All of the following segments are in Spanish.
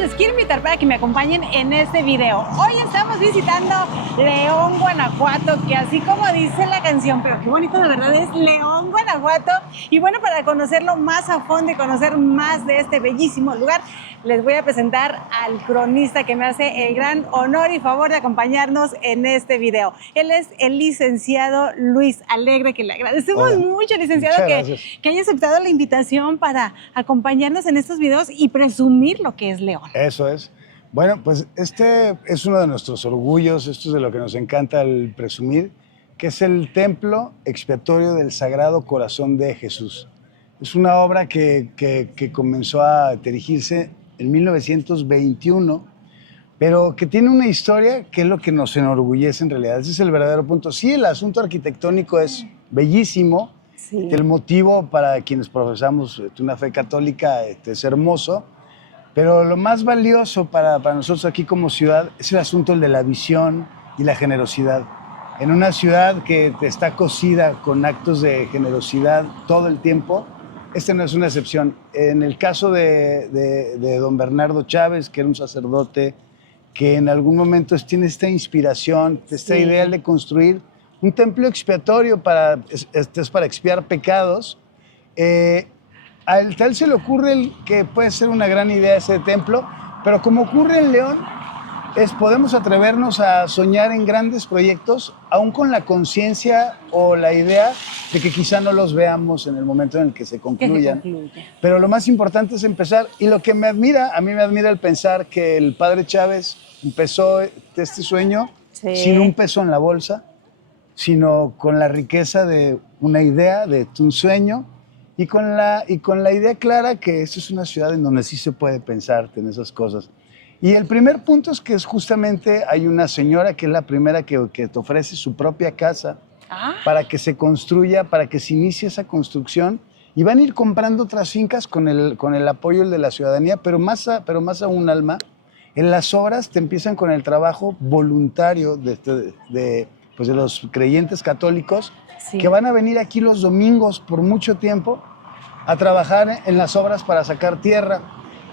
les quiero invitar para que me acompañen en este video. Hoy estamos visitando León, Guanajuato, que así como dice la canción, pero qué bonito de verdad es León, Guanajuato. Y bueno, para conocerlo más a fondo y conocer más de este bellísimo lugar, les voy a presentar al cronista que me hace el gran honor y favor de acompañarnos en este video. Él es el licenciado Luis Alegre, que le agradecemos mucho, licenciado, que haya aceptado la invitación para acompañarnos en estos videos y presumir lo que es León. Eso es. Bueno, pues este es uno de nuestros orgullos, esto es de lo que nos encanta el presumir, que es el Templo Expiatorio del Sagrado Corazón de Jesús. Es una obra que comenzó a erigirse en 1921, pero que tiene una historia que es lo que nos enorgullece en realidad. Ese es el verdadero punto. Sí, el asunto arquitectónico es bellísimo. Sí. El motivo para quienes profesamos una fe católica es hermoso, pero lo más valioso para nosotros aquí como ciudad es el asunto de la visión y la generosidad. En una ciudad que está cosida con actos de generosidad todo el tiempo, este no es una excepción. En el caso de don Bernardo Chávez, que era un sacerdote que en algún momento tiene esta inspiración, esta idea de construir un templo expiatorio para expiar pecados. A él se le ocurre que puede ser una gran idea ese templo, pero como ocurre en León, podemos atrevernos a soñar en grandes proyectos, aún con la conciencia o la idea de que quizá no los veamos en el momento en el que se concluyan. Pero lo más importante es empezar. Y lo que a mí me admira el pensar que el padre Chávez empezó este sueño sin un peso en la bolsa, sino con la riqueza de una idea, de un sueño, y con la idea clara que esto es una ciudad en donde sí se puede pensar en esas cosas. Y el primer punto es que justamente hay una señora que es la primera que te ofrece su propia casa para que se construya, para que se inicie esa construcción, y van a ir comprando otras fincas con el apoyo de la ciudadanía, pero más aún, Alma, en las obras te empiezan con el trabajo voluntario de los creyentes católicos que van a venir aquí los domingos por mucho tiempo a trabajar en las obras para sacar tierra.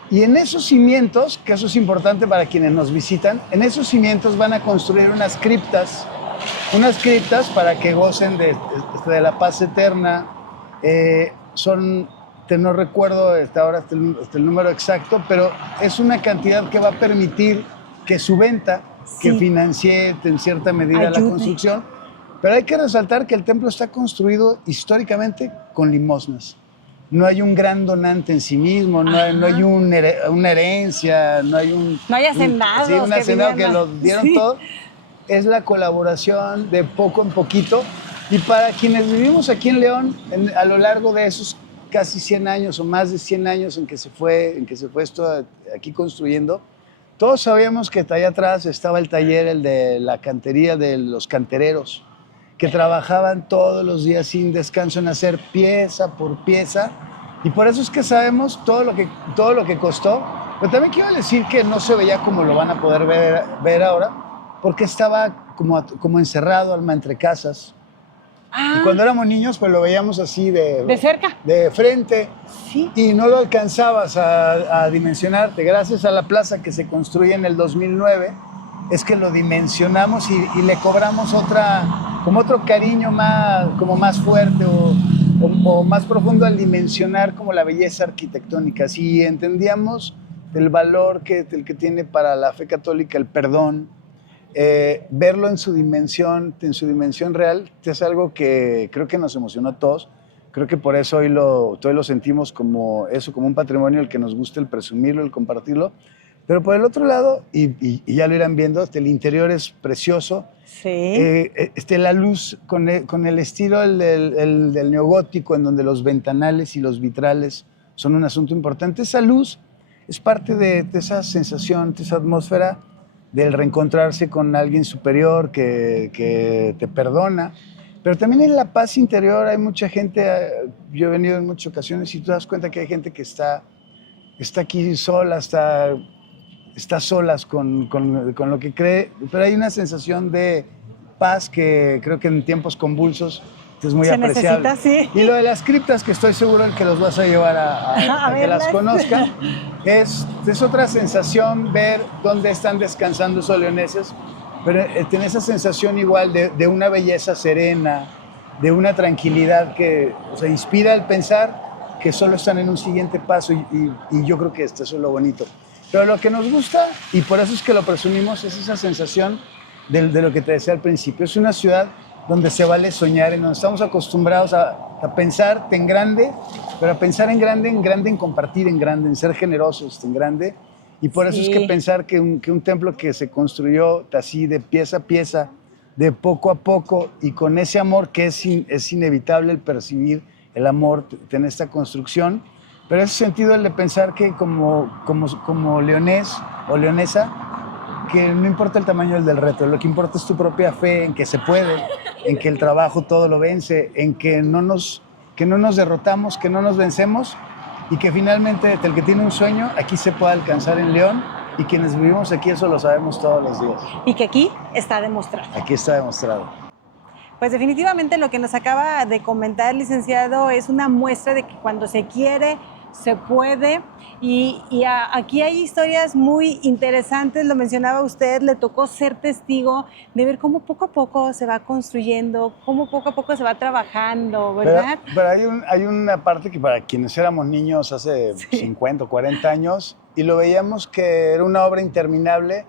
Y en esos cimientos, que eso es importante para quienes nos visitan, en esos cimientos van a construir unas criptas para que gocen de la paz eterna. No recuerdo ahora el número exacto, pero es una cantidad que va a permitir que su venta, que financie en cierta medida la construcción. Pero hay que resaltar que el templo está construido históricamente con limosnas. No hay un gran donante en sí mismo, no hay una herencia, no hay hacendados. Un hacendado que lo dieron todo. Es la colaboración de poco en poquito. Y para quienes vivimos aquí en León, a lo largo de esos casi 100 años o más de 100 años en que se fue esto aquí construyendo, todos sabíamos que allá atrás estaba el taller, el de la cantería de los cantereros, que trabajaban todos los días sin descanso en hacer pieza por pieza, y por eso es que sabemos todo lo que costó. Pero también quiero decir que no se veía como lo van a poder ver ahora, porque estaba como encerrado, Alma, entre casas. Y cuando éramos niños, pues lo veíamos así de cerca, de frente, y no lo alcanzabas a dimensionarte. Gracias a la plaza que se construye en el 2009, es que lo dimensionamos y le cobramos otro cariño más fuerte o más profundo al dimensionar como la belleza arquitectónica. Si entendíamos el valor que tiene para la fe católica el perdón, verlo en su dimensión real, es algo que creo que nos emocionó a todos. Creo que por eso todos lo sentimos como un patrimonio el que nos gusta el presumirlo, el compartirlo. Pero por el otro lado, y ya lo irán viendo, el interior es precioso. La luz con el estilo del neogótico, en donde los ventanales y los vitrales son un asunto importante. Esa luz es parte de esa sensación, de esa atmósfera del reencontrarse con alguien superior que te perdona. Pero también en la paz interior hay mucha gente. Yo he venido en muchas ocasiones y tú te das cuenta que hay gente que está aquí sola, está solas con lo que cree, pero hay una sensación de paz que creo que en tiempos convulsos es muy Se apreciable. necesita, sí. Y lo de las criptas, que estoy seguro en que los vas a llevar a que las verlas. conozcan, es otra sensación ver dónde están descansando esos leoneses, pero tener esa sensación igual de una belleza serena, de una tranquilidad que, o sea, inspira al pensar que solo están en un siguiente paso y yo creo que eso es lo bonito. Pero lo que nos gusta, y por eso es que lo presumimos, es esa sensación de lo que te decía al principio. Es una ciudad donde se vale soñar, en donde estamos acostumbrados a pensar en grande, pero a pensar en grande, en compartir en grande, en ser generosos en grande. Y por eso es que pensar que un templo que se construyó así de pieza a pieza, de poco a poco, y con ese amor que es inevitable el percibir, el amor en esta construcción, pero ese sentido el de pensar que como leonés o leonesa, que no importa el tamaño del reto, lo que importa es tu propia fe en que se puede, en que el trabajo todo lo vence, en que no nos derrotamos, que no nos vencemos y que finalmente el que tiene un sueño aquí se puede alcanzar en León y quienes vivimos aquí eso lo sabemos todos los días. Y que aquí está demostrado. Aquí está demostrado. Pues definitivamente lo que nos acaba de comentar el licenciado es una muestra de que cuando se quiere, se puede. Aquí hay historias muy interesantes, lo mencionaba usted, le tocó ser testigo de ver cómo poco a poco se va construyendo, cómo poco a poco se va trabajando, ¿verdad? Pero hay una parte que para quienes éramos niños hace 50 o 40 años y lo veíamos que era una obra interminable,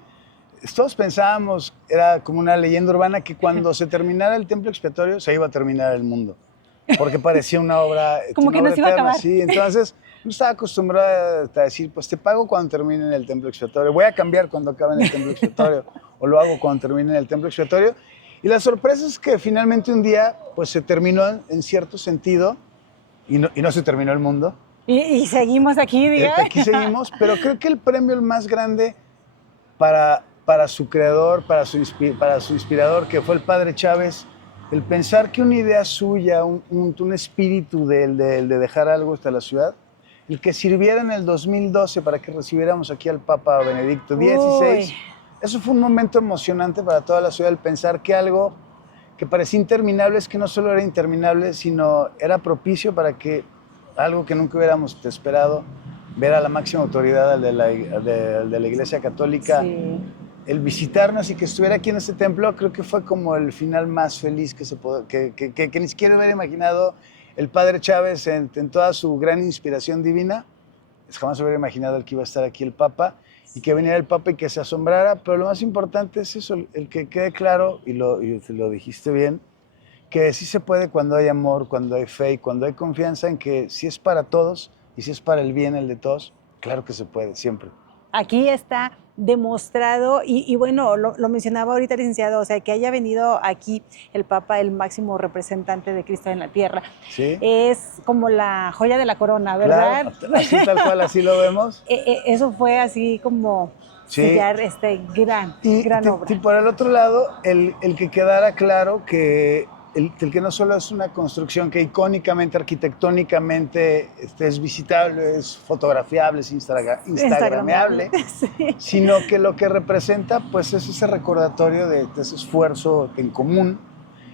todos pensábamos, era como una leyenda urbana, que cuando se terminara el templo expiatorio se iba a terminar el mundo, porque parecía una obra como que obra nos iba a eterna, acabar. sí, entonces yo estaba acostumbrado a decir, pues te pago cuando termine en el templo expiatorio, voy a cambiar cuando acabe en el templo expiatorio, o lo hago cuando termine en el templo expiatorio. Y la sorpresa es que finalmente un día pues se terminó en cierto sentido, y no se terminó el mundo. Y seguimos aquí, diga. Aquí seguimos, pero creo que el premio el más grande para su creador, para su inspirador, que fue el padre Chávez, el pensar que una idea suya, un espíritu de dejar algo hasta la ciudad, el que sirviera en el 2012 para que recibiéramos aquí al Papa Benedicto XVI, eso fue un momento emocionante para toda la ciudad, el pensar que algo que parecía interminable, es que no solo era interminable, sino era propicio para que algo que nunca hubiéramos esperado, ver a la máxima autoridad de la Iglesia Católica, Sí. El visitarnos y que estuviera aquí en este templo, creo que fue como el final más feliz que ni siquiera hubiera imaginado el padre Chávez en toda su gran inspiración divina. Jamás hubiera imaginado el que iba a estar aquí el Papa y que viniera el Papa y que se asombrara, pero lo más importante es eso, el que quede claro, y lo dijiste bien, que sí se puede cuando hay amor, cuando hay fe y cuando hay confianza en que si es para todos y si es para el bien el de todos, claro que se puede, siempre. Aquí está demostrado y bueno, lo mencionaba ahorita, licenciado, o sea, que haya venido aquí el Papa, el máximo representante de Cristo en la tierra, ¿Sí? Es como la joya de la corona, ¿verdad? Claro, así tal cual, así lo vemos. Eso fue así como sellar este gran obra. Y por el otro lado, el que quedara claro que el que no solo es una construcción que icónicamente, arquitectónicamente es visitable, es fotografiable, es instagrameable, sí, sino que lo que representa pues es ese recordatorio de ese esfuerzo en común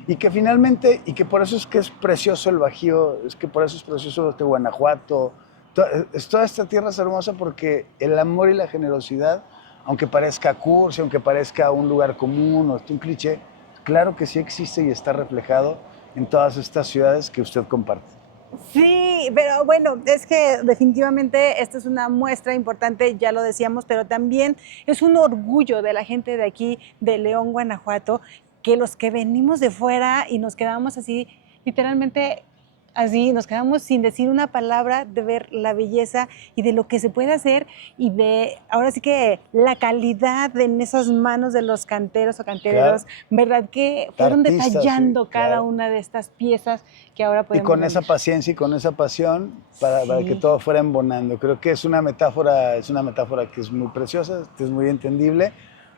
y que finalmente, y que por eso es que es precioso el Bajío, es que por eso es precioso Guanajuato, toda esta tierra es hermosa porque el amor y la generosidad, aunque parezca cursi, aunque parezca un lugar común o un cliché, claro que sí existe y está reflejado en todas estas ciudades que usted comparte. Sí, pero bueno, es que definitivamente esta es una muestra importante, ya lo decíamos, pero también es un orgullo de la gente de aquí, de León, Guanajuato, que los que venimos de fuera y nos quedamos así, literalmente así, nos quedamos sin decir una palabra de ver la belleza y de lo que se puede hacer y de, ahora sí que la calidad en esas manos de los canteros o cantereros, claro, ¿verdad? Que fueron artistas, detallando, sí, cada claro, una de estas piezas que ahora podemos ver. Y con esa paciencia y con esa pasión para que todo fuera embonando. Creo que es una metáfora que es muy preciosa, que es muy entendible,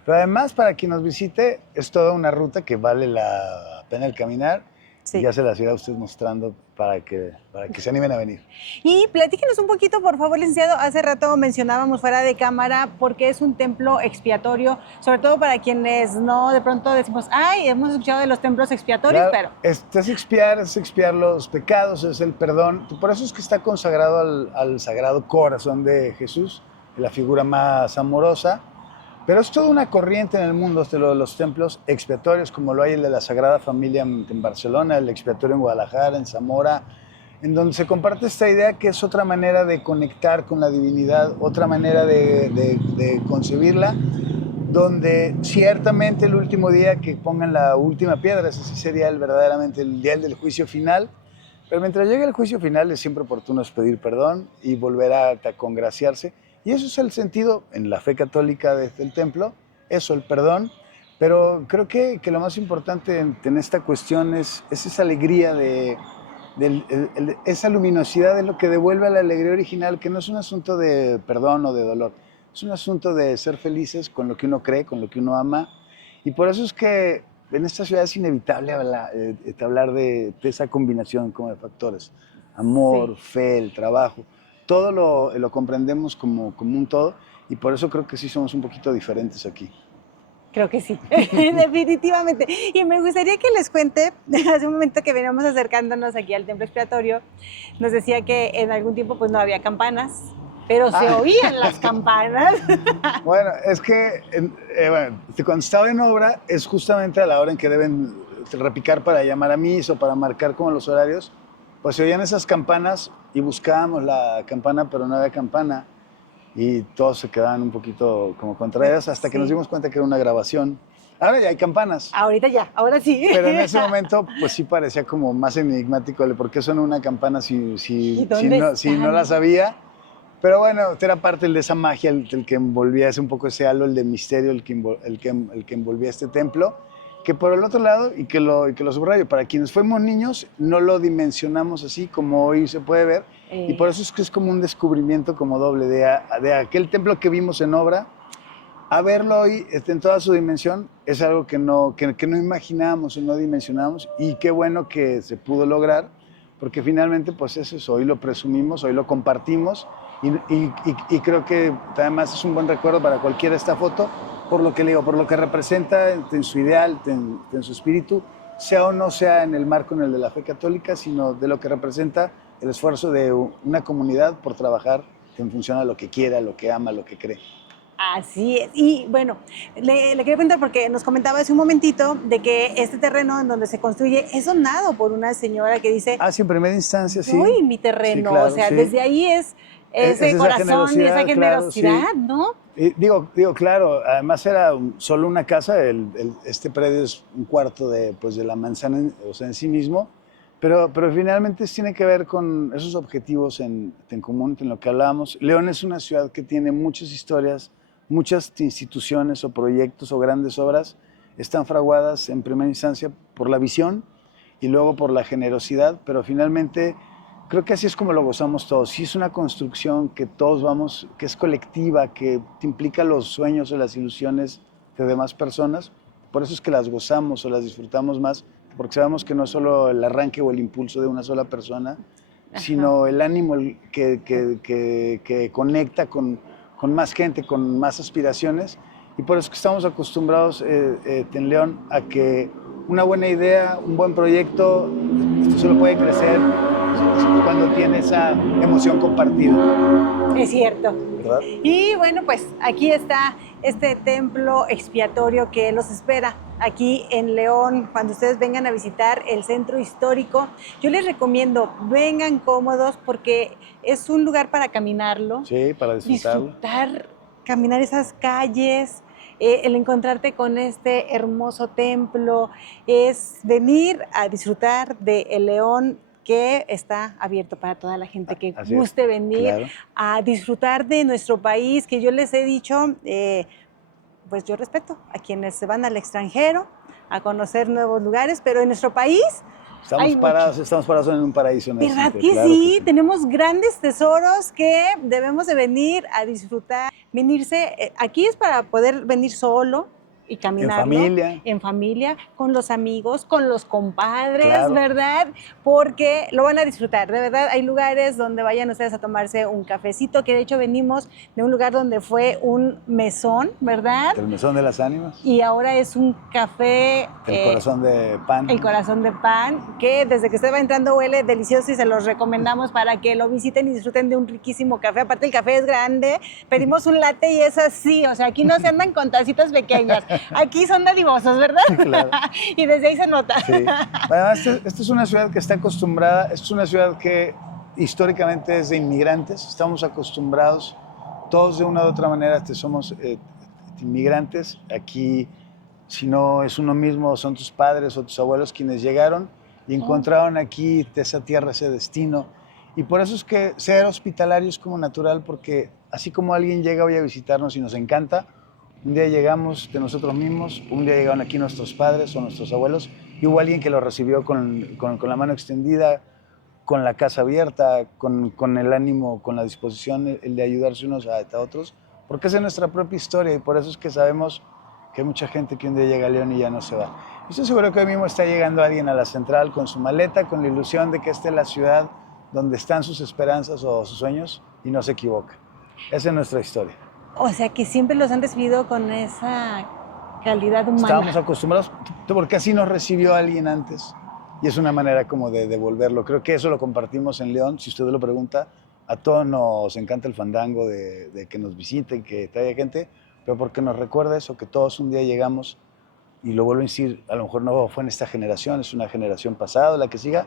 pero además para quien nos visite es toda una ruta que vale la pena el caminar. Sí. Y ya se las irá usted mostrando para que se animen a venir. Y platíquenos un poquito, por favor, licenciado. Hace rato mencionábamos fuera de cámara porque es un templo expiatorio, sobre todo para quienes no de pronto decimos, ay, hemos escuchado de los templos expiatorios, Claro, pero... es expiar los pecados, es el perdón. Por eso es que está consagrado al Sagrado Corazón de Jesús, la figura más amorosa. Pero es toda una corriente en el mundo de los templos expiatorios, como lo hay el de la Sagrada Familia en Barcelona, el expiatorio en Guadalajara, en Zamora, en donde se comparte esta idea que es otra manera de conectar con la divinidad, otra manera de concebirla, donde ciertamente el último día que pongan la última piedra, ese sí sería verdaderamente el día del juicio final, pero mientras llegue el juicio final es siempre oportuno pedir perdón y volver a congraciarse. Y eso es el sentido en la fe católica del templo, eso, el perdón. Pero creo que lo más importante en esta cuestión es esa alegría, esa luminosidad de lo que devuelve a la alegría original, que no es un asunto de perdón o de dolor, es un asunto de ser felices con lo que uno cree, con lo que uno ama. Y por eso es que en esta ciudad es inevitable hablar de esa combinación como de factores, amor, sí, fe, el trabajo. Todo lo comprendemos como un todo y por eso creo que sí somos un poquito diferentes aquí. Creo que sí, definitivamente. Y me gustaría que les cuente, hace un momento que veníamos acercándonos aquí al templo expiatorio, nos decía que en algún tiempo pues no había campanas, pero se oían las campanas. Bueno, es que cuando estaba en obra es justamente a la hora en que deben repicar para llamar a misa o para marcar como los horarios, pues se oían esas campanas y buscábamos la campana, pero no había campana. Y todos se quedaban un poquito como contrarios hasta que nos dimos cuenta que era una grabación. Ahora ya hay campanas. Ahorita ya, ahora sí. Pero en ese momento, pues sí parecía como más enigmático el por qué suena una campana si no la sabía. Pero bueno, era parte de esa magia, el que envolvía un poco ese halo, el de misterio, el que envolvía este templo. Que por el otro lado, y que lo subrayo, para quienes fuimos niños, no lo dimensionamos así como hoy se puede ver. Y por eso es que es como un descubrimiento como doble de aquel templo que vimos en obra, a verlo hoy en toda su dimensión, es algo que no imaginábamos o no dimensionamos, y qué bueno que se pudo lograr, porque finalmente pues es eso, hoy lo presumimos, hoy lo compartimos, y creo que además es un buen recuerdo para cualquiera esta foto, por lo que le digo, por lo que representa en su ideal, en su espíritu, sea o no sea en el marco en el de la fe católica, sino de lo que representa el esfuerzo de una comunidad por trabajar en función a lo que quiera, lo que ama, lo que cree. Así es. Y bueno, le quería preguntar porque nos comentaba hace un momentito de que este terreno en donde se construye es donado por una señora que dice... Ah, sí, en primera instancia, sí. Uy, mi terreno. Sí, claro, o sea, sí, desde ahí es ese corazón y esa generosidad, claro, sí, ¿no? Y digo, claro, además era solo una casa, este predio es un cuarto de la manzana, o sea, en sí mismo, pero finalmente tiene que ver con esos objetivos en común, en lo que hablábamos. León es una ciudad que tiene muchas historias, muchas instituciones o proyectos o grandes obras están fraguadas en primera instancia por la visión y luego por la generosidad, pero finalmente creo que así es como lo gozamos todos. Sí es una construcción que todos vamos, que es colectiva, que implica los sueños o las ilusiones de demás personas. Por eso es que las gozamos o las disfrutamos más, porque sabemos que no es solo el arranque o el impulso de una sola persona, sino el ánimo que conecta con más gente, con más aspiraciones. Y por eso es que estamos acostumbrados en León a que una buena idea, un buen proyecto, esto solo puede crecer cuando tiene esa emoción compartida. Es cierto. ¿Verdad? Y bueno, pues aquí está este templo expiatorio que los espera aquí en León. Cuando ustedes vengan a visitar el centro histórico, yo les recomiendo, vengan cómodos porque es un lugar para caminarlo. Sí, para disfrutarlo. Caminar esas calles. El encontrarte con este hermoso templo es venir a disfrutar de el León, que está abierto para toda la gente que guste venir, claro, a disfrutar de nuestro país, que yo les he dicho, pues yo respeto a quienes se van al extranjero a conocer nuevos lugares, pero en nuestro país estamos parados en un paraíso. ¿Verdad que claro sí? Que sí? Tenemos grandes tesoros que debemos de venir a disfrutar. Aquí es para poder venir solo, y caminarlo en familia, con los amigos, con los compadres, claro, ¿verdad? Porque lo van a disfrutar, de verdad. Hay lugares donde vayan ustedes a tomarse un cafecito, que de hecho venimos de un lugar donde fue un mesón, ¿verdad? El mesón de las ánimas. Y ahora es un café... El corazón de pan. El corazón de pan, que desde que usted va entrando huele delicioso y se los recomendamos para que lo visiten y disfruten de un riquísimo café. Aparte el café es grande, pedimos un latte y es así, o sea, aquí no se andan con tacitas pequeñas. Aquí son dadivosos, ¿verdad? Claro. Y desde ahí se nota. Sí. Además, esta es una ciudad que está acostumbrada, es una ciudad que históricamente es de inmigrantes, estamos acostumbrados, todos de una u otra manera somos inmigrantes. Aquí, si no es uno mismo, son tus padres o tus abuelos quienes llegaron y encontraron aquí de esa tierra ese destino. Y por eso es que ser hospitalario es como natural, porque así como alguien llega hoy a visitarnos y nos encanta, un día llegamos de nosotros mismos, un día llegaron aquí nuestros padres o nuestros abuelos y hubo alguien que los recibió con la mano extendida, con la casa abierta, con el ánimo, con la disposición, el de ayudarse unos a otros, porque esa es nuestra propia historia y por eso es que sabemos que hay mucha gente que un día llega a León y ya no se va. Yo estoy seguro que hoy mismo está llegando alguien a la central con su maleta, con la ilusión de que esta es la ciudad donde están sus esperanzas o sus sueños y no se equivoca. Esa es nuestra historia. O sea, que siempre los han recibido con esa calidad humana. Estábamos acostumbrados, porque así nos recibió alguien antes. Y es una manera como de devolverlo. Creo que eso lo compartimos en León. Si usted lo pregunta, a todos nos encanta el fandango de que nos visiten, que traiga gente, pero porque nos recuerda eso, que todos un día llegamos, y lo vuelvo a decir, a lo mejor no fue en esta generación, es una generación pasada, la que siga,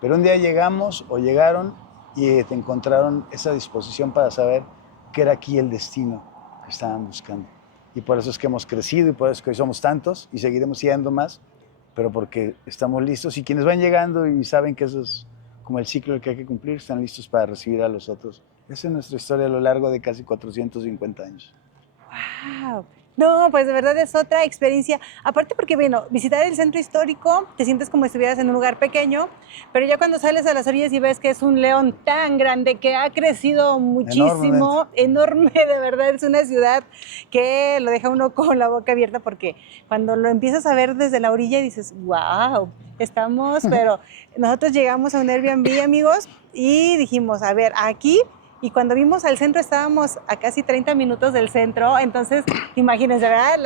pero un día llegamos o llegaron y te encontraron esa disposición para saber que era aquí el destino que estaban buscando. Y por eso es que hemos crecido y por eso es que hoy somos tantos y seguiremos siendo más, pero porque estamos listos y quienes van llegando y saben que eso es como el ciclo que hay que cumplir, están listos para recibir a los otros. Esa es nuestra historia a lo largo de casi 450 años. ¡Wow! No, pues de verdad es otra experiencia. Aparte porque, bueno, visitar el centro histórico, te sientes como si estuvieras en un lugar pequeño, pero ya cuando sales a las orillas y ves que es un León tan grande, que ha crecido muchísimo, enorme, de verdad, es una ciudad que lo deja uno con la boca abierta, porque cuando lo empiezas a ver desde la orilla dices, wow, estamos, pero nosotros llegamos a un Airbnb, amigos, y dijimos, a ver, aquí... Y cuando vimos al centro estábamos a casi 30 minutos del centro, entonces imagínense, ¿verdad?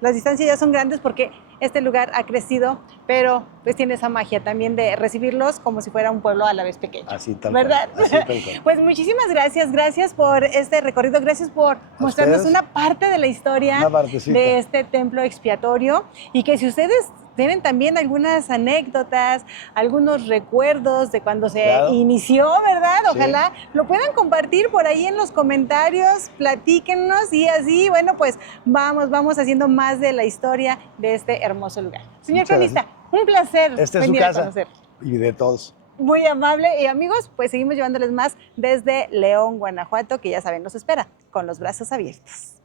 Las distancias ya son grandes porque este lugar ha crecido, pero pues tiene esa magia también de recibirlos como si fuera un pueblo a la vez pequeño. Así tal ¿verdad? Cual, así tal cual. Pues muchísimas gracias por este recorrido, gracias por mostrarnos una parte de la historia de este templo expiatorio, y que si ustedes tienen también algunas anécdotas, algunos recuerdos de cuando se inició, ¿verdad? Ojalá lo puedan compartir por ahí en los comentarios, platíquenos y así, bueno, pues vamos haciendo más de la historia de este hermoso lugar. Señor cronista, un placer venir a conocer. Y de todos. Muy amable. Y amigos, pues seguimos llevándoles más desde León, Guanajuato, que ya saben, nos espera con los brazos abiertos.